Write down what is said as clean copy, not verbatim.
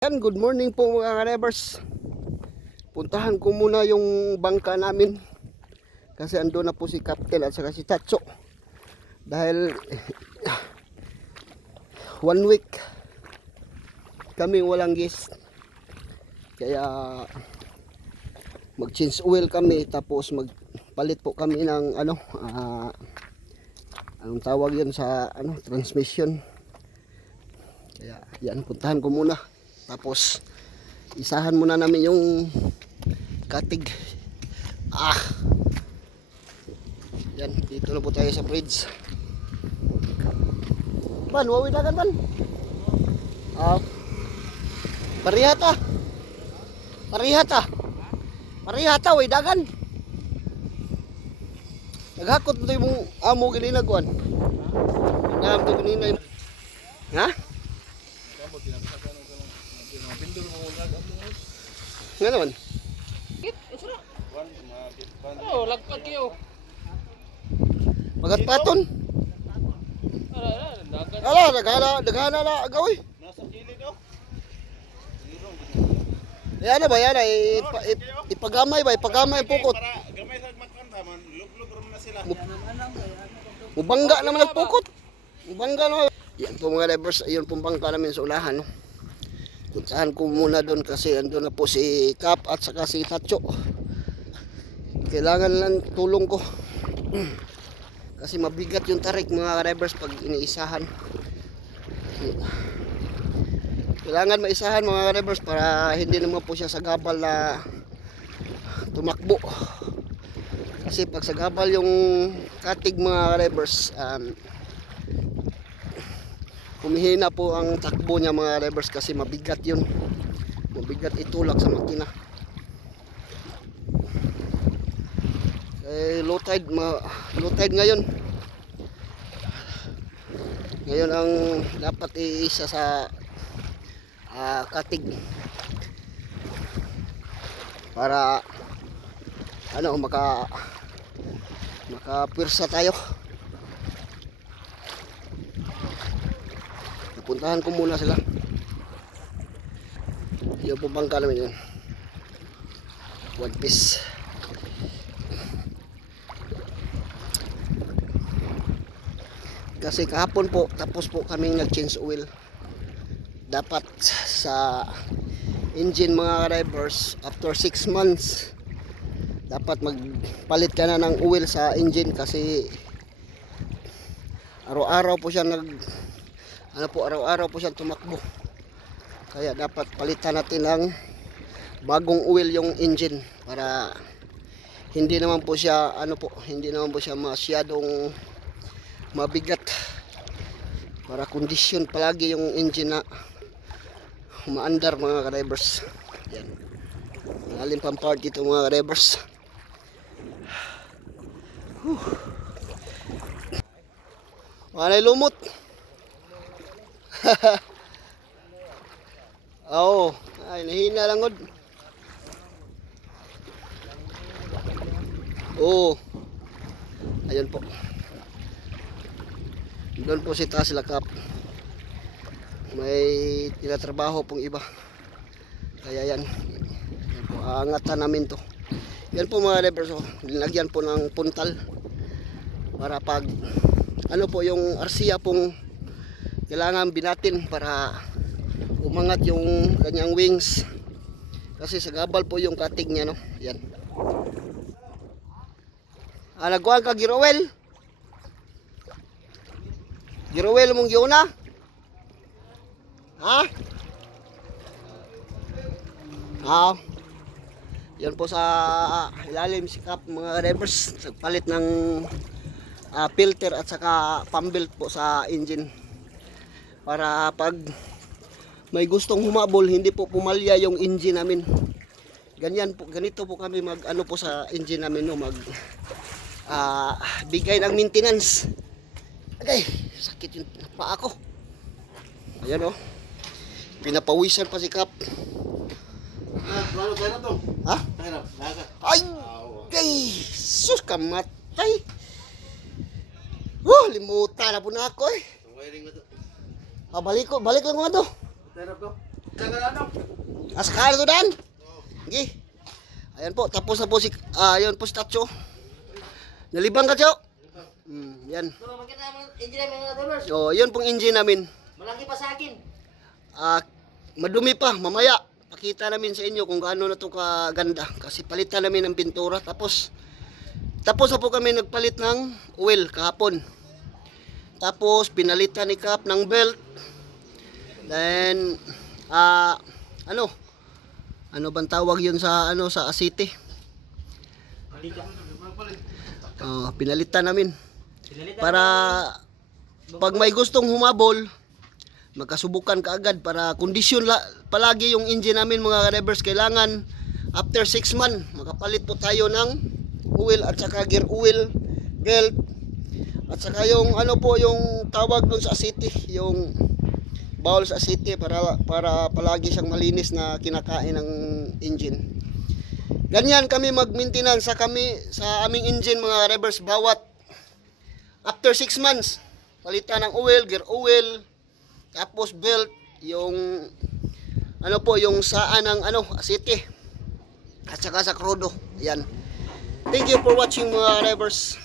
Yan, good morning po mga ka-revers. Puntahan ko muna yung bangka namin kasi ando na po si Captain at saka si Tatso. Dahil 1 week kaming walang guest. Kaya mag-change oil kami, tapos magpalit po kami ng anong tawag yun sa transmission. Kaya yan, puntahan ko muna. Tapos isahan muna namin yung katig. Yan, dito na po tayo sa bridge. Ban, wawin na kan ban. Parihata. Parihata, way dagan. Naghakot mo tayo mong amo gininagwan. Nagam to gininay. Ha? Nga naman. Oh, lagpag kayo. Magat paton. Daghana na agaw eh. Nasa kilid oh. Yan na ba yan? Ipagamay ang pukot. Para gamay sa magkanta man, luglog ron na sila. Mubangga naman ang pukot. Mubangga naman. Yan po mga divers, ayun pong bangka namin sa ulahan. No? Puntahan ko muna doon kasi andun na po si Cap at saka si Tatso. Kailangan lang tulong ko. Kasi mabigat yung tarik mga divers pag iniisahan. Kailangan maisahan mga divers para hindi naman po siya sagabal na tumakbo. Kasi pag sagabal yung katig mga divers, humihina po ang takbo niya mga divers kasi mabigat yun. Mabigat itulak sa makina. Low tide ngayon. Ngayon ang dapat iisa sa katig para makapirsa tayo. Puntahan ko muna sila. Yung po bangka namin yun. One piece. Kasi kahapon po, tapos po kaming nag-change oil. Dapat sa engine mga drivers, after 6 months, dapat magpalit ka na ng oil sa engine kasi araw-araw po siya araw-araw po siyang tumakbo. Kaya dapat palitan natin ng bagong oil yung engine para hindi naman po siya masyadong mabigat, para kondisyon palagi yung engine na umaandar mga ka-drivers. Yan. Malalim pang part dito mga ka-drivers. Wanay lumot. Oo, ay nahina lang god. Oo. Ayun po. Doon po si taas sila Cap. May tinatrabaho pong iba. Kaya yan. Yan po, angatan namin to. Yan po mga drivers, linagyan po ng puntal para pag yung arsiya pong kailangan binatin para umangat yung kanyang wings kasi sagabal po yung katig niya, no? Yan. Nagkuhan ka Girowel mong giuna, ha? Yan po sa ilalim si Cap mga drivers, nagpalit ng filter at saka pambelt po sa engine para pag may gustong humabol hindi po pumalya yung engine namin. Ganito po kami po sa engine namin, no? Bigay ng maintenance. Okay, sakit yung paa ko. Ayan oh. Pinapawisan pa si Cap. Ano kaya na to? Ha? Ay! Ay! Sus kamatay! Limutan na po na ako eh. Wiring na to. Balik lang ko nga to. Terap ko. Asakal to Dan? Sige. Ayan po, tapos na po si, yun po si Tacho. Nalibang ka, Cho? Yan. So, makita naman engine namin mga drivers. O, yun pong engine namin. Malaki pa sa akin. Madumi pa, mamaya. Pakita namin sa inyo kung gaano na to kaganda. Kasi palitan namin ng pintura. Tapos na po kami nagpalit ng oil kahapon. Tapos, pinalitan ni Cap ng belt. Then, ano bang tawag yun sa, sa asite? Pinalitan namin. Para pag may gustong humabol, magkasubukan kaagad para kondisyon palagi yung engine namin mga drivers. Kailangan after 6 months makapalit po tayo ng oil at saka gear oil, belt at saka yung yung tawag dun sa asite, yung bowl sa asite para palagi siyang malinis na kinakain ng engine. Ganyan kami mag-maintenance sa aming engine mga drivers. Bawat after 6 months palitan ng oil, gear oil, tapos belt, yung yung saan ng asite at saka sa krudo. Yan. Thank you for watching mga drivers.